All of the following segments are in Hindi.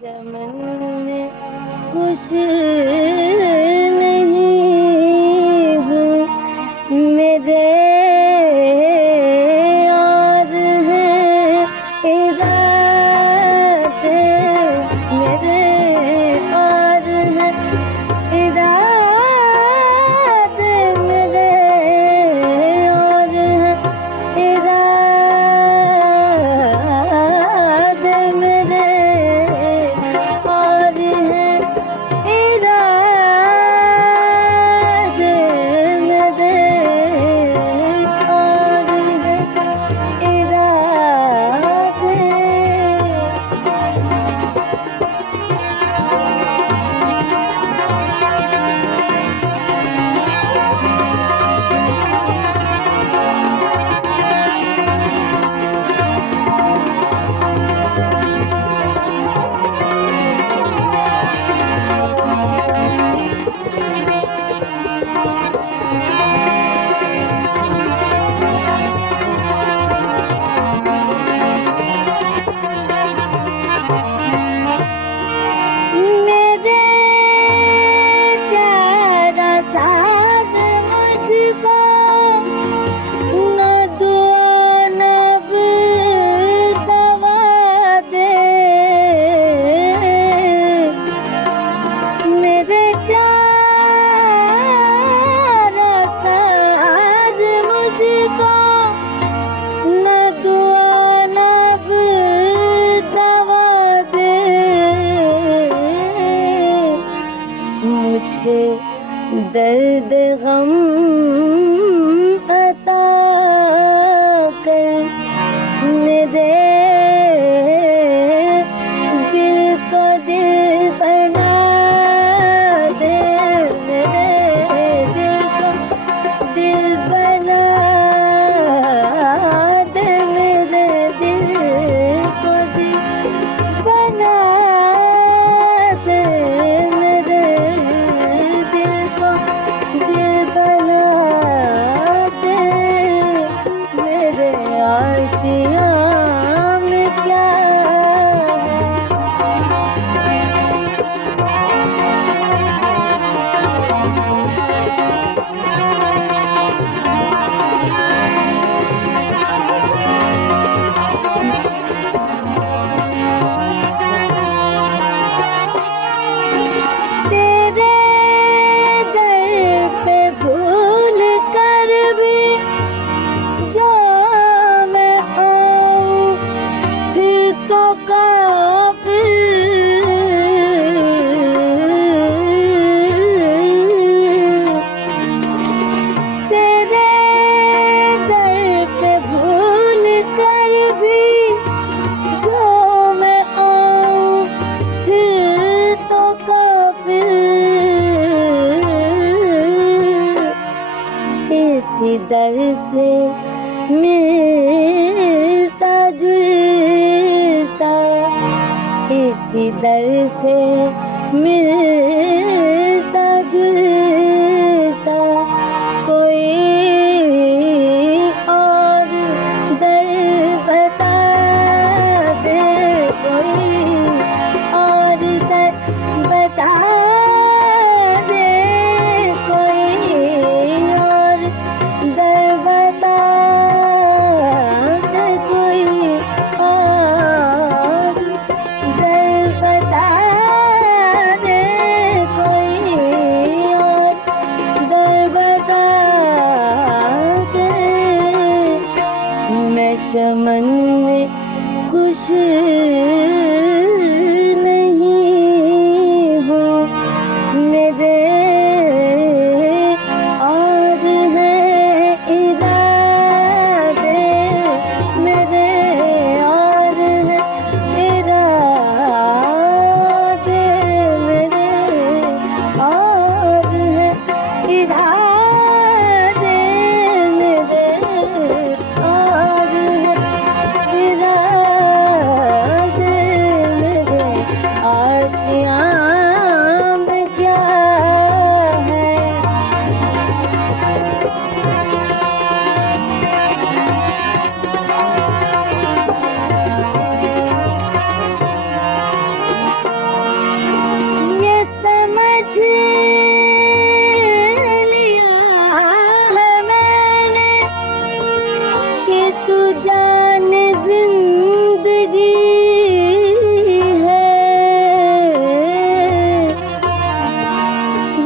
चमन में खुश नहीं हूँ, मेरे और हैं इरादे, मेरे और हैं इरादे, मेरे और हैं इरादे, मेरे और हैं इरादे, मेरे और हैं इरादे। मेरे चारा साथ मुझको न दुआ न दवा दे, मेरे चारा साथ मुझको न दुआ न दवा दे, मुझे दर्द गम अता कर, मेरे दिल को दिल बना दे, मेरे दिल को दिल बना दे, मेरे दिल को दिल बना दे, मेरे दिल को दिल बना दे, मेरे आशियाँ में क्या तेरे दर पे भूल कर भी जो मैं आऊं फिर तो काबिल, तेरे दर पे भूल कर भी जो मैं आऊं फिर तो काबिल, इसी दर से मिलता जुलता, इसी दर से मिलता जुलता कोई और दर बता दे, कोई और दर बता दे, कोई और दर बता दे, कोई और दर बता दे, कोई जिंदगी है,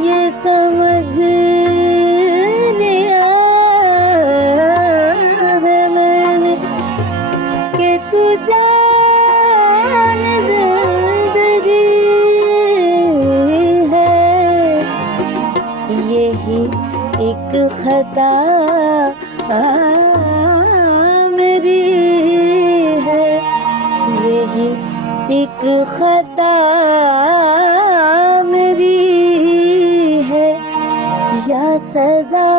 ये समझ लिया है मैंने कि तू जान जिंदगी है। यही एक खता मेरी है, यही एक खता मेरी है। या सजा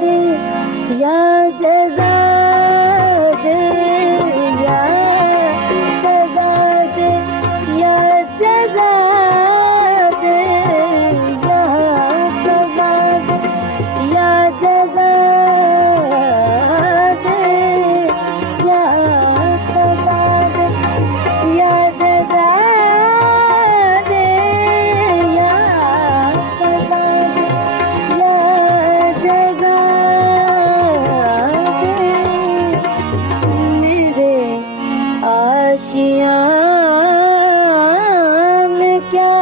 दे या जजा दे, या सजा दे या जजा दे, या सजा दे या जजा दे, या सजा दे या जजा दे, या सजा दे या जजा दे। मेरे आशियाँ में क्या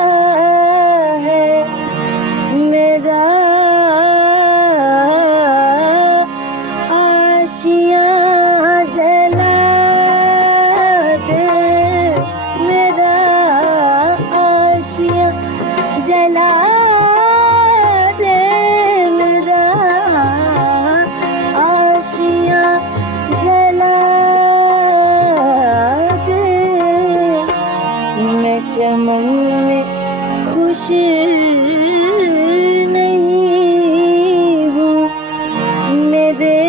है, मेरा आशियाँ जला दे, मेरा आशियाँ जला दे, मेरा आशियाँ जला दे। मैं चमन में खुश नहीं हूँ, मेरे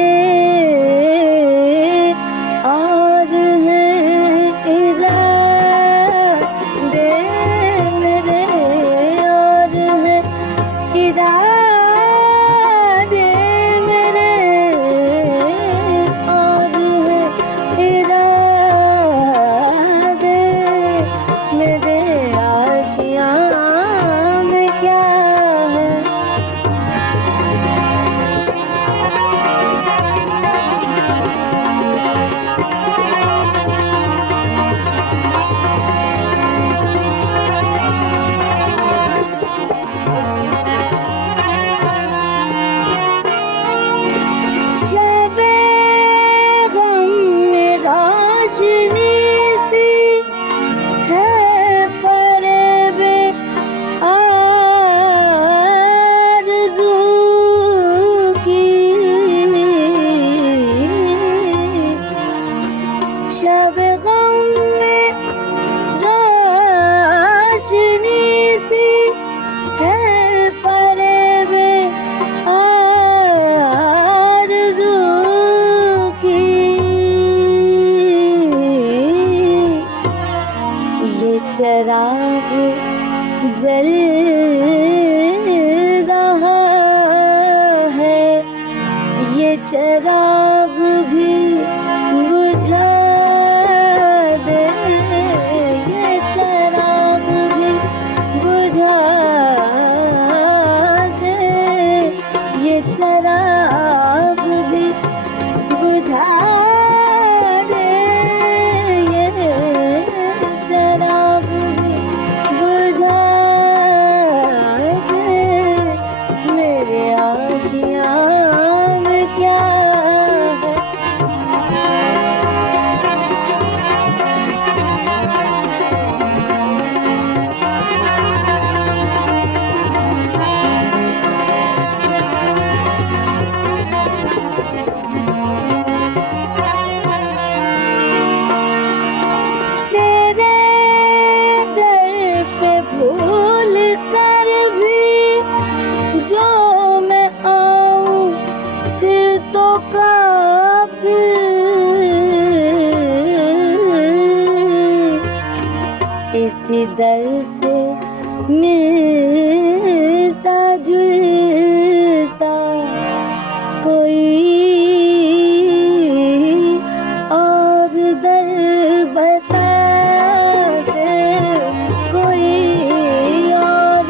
और हैं इरादे, मेरे और हैं इरादे, मेरे और हैं इरादे। मेरे आशियाँ में क्या है, शबे गम में रोशनी सी है फरेबे आरज़ू की, शबे गम में रोशनी सी है फरेबे आरज़ू की। ये चराग जल रहा है, ये चराग भी बुझा दे, ये चराग भी बुझा दे, ये चराग भी बुझा दे, ये चराग भी बुझा दे। मेरे आशियाँ में क्या है, तेरे दर पे भूल कर भी जो मैं आऊं फिर तो काफिर। इसी दर से मिलता जुलता कोई और दर बता दे, कोई और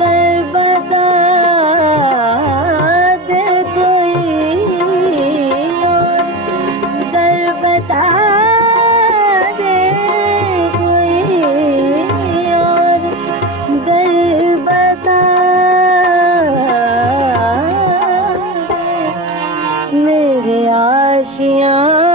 दर बता दे, कोई और दर बता दे, है आशियां